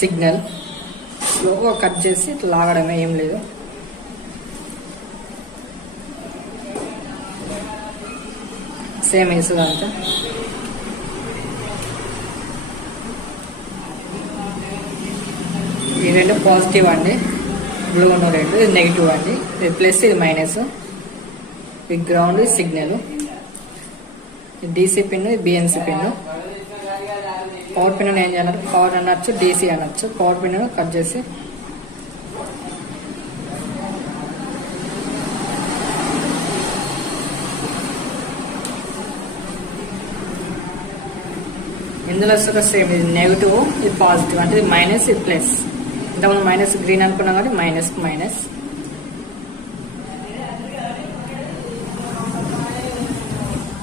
సిగ్నల్ స్లోగా కట్ చేసి ఇట్లా లాగడమే, ఏం లేదు. సేమ్ వేస్తుంది అంతే. ఈ రెండు పాజిటివ్ అండి, బ్లూ ఉన్న రెండు. ఇది నెగిటివ్ అండి, ఇది ప్లస్, ఇది మైనస్. ఇది గ్రౌండ్, ఇది సిగ్నల్. ఇది డీసీ పిన్, ఇది బిఎన్సీ పిన్. పవర్ పిన్ ఏం చేయాలంటే పవర్ అనొచ్చు, డీసీ అనొచ్చు. పవర్ పిన్ కట్ చేసి ఇందులో వస్తే సేమ్, ఇది నెగిటివ్, ఇది పాజిటివ్. అంటే ఇది మైనస్, ఇది ప్లస్. ఇంతకుముందు మైనస్ గ్రీన్ అనుకున్నాం కాబట్టి మైనస్ మైనస్.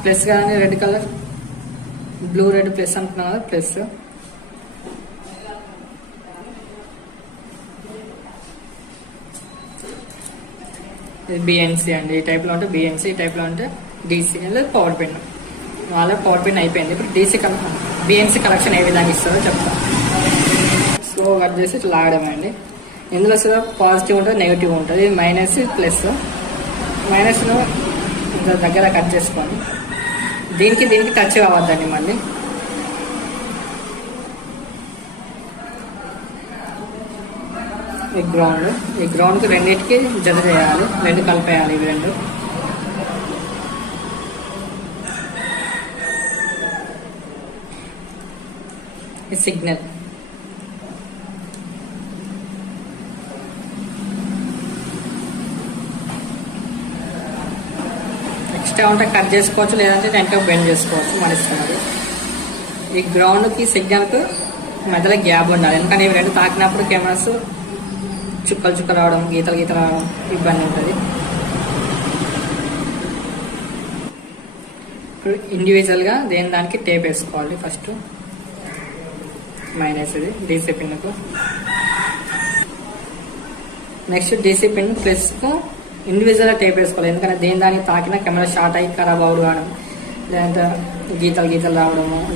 ప్లస్ కానీ red colour, blue red plus అనుకున్నాం కదా, ప్లస్. ఇది బిఎన్సీ అండి. ఈ టైప్లో ఉంటే బిఎన్సీ, ఈ టైప్లో ఉంటే డీసీ లేదా పవర్ పిన్. వాళ్ళ పవర్ పిన్ అయిపోయింది. ఇప్పుడు డీసీ బిఎన్సీ కనెక్షన్ ఏ విధంగా ఇస్తుందో చెప్తాం. స్లో కట్ చేసి ఇట్లా లాగడమే అండి. ఇందులో పాజిటివ్ ఉంటుంది, నెగిటివ్ ఉంటుంది. ఇది మైనస్, ప్లస్. మైనస్ను దగ్గర కట్ చేసుకొని దీనికి టచ్ కావద్దండి. మళ్ళీ ఈ గ్రౌండ్కి రెండింటికి జత చేయాలి, రెండు కలిపేయాలి. ఇవి రెండు ఈ సిగ్నల్. ఎక్స్ట్రా ఉంటే కట్ చేసుకోవచ్చు, లేదంటే వెంటనే బెండ్ చేసుకోవచ్చు, మన ఇష్టం అది. ఈ గ్రౌండ్కి సిగ్నల్కి మధ్యలో గ్యాప్ ఉండాలి, ఎందుకంటే ఇవి రెండు తాకినప్పుడు కెమెరాస్ చుక్కలు రావడం, గీతలు రావడం ఇబ్బంది ఉంటుంది. ఇప్పుడు ఇండివిజువల్గా దానికి టేప్ వేసుకోవాలి. ఫస్ట్ మైనస్, ఇది డీసీ పిన్కు. నెక్స్ట్ డీసీ పిన్ ప్లస్కు ఇండివిజువల్గా టేప్ వేసుకోవాలి, ఎందుకంటే దానికి తాకినా కెమెరా షార్ట్ అయ్యి ఖరాబ్ అవడం, లేదంటే గీతలు రావడము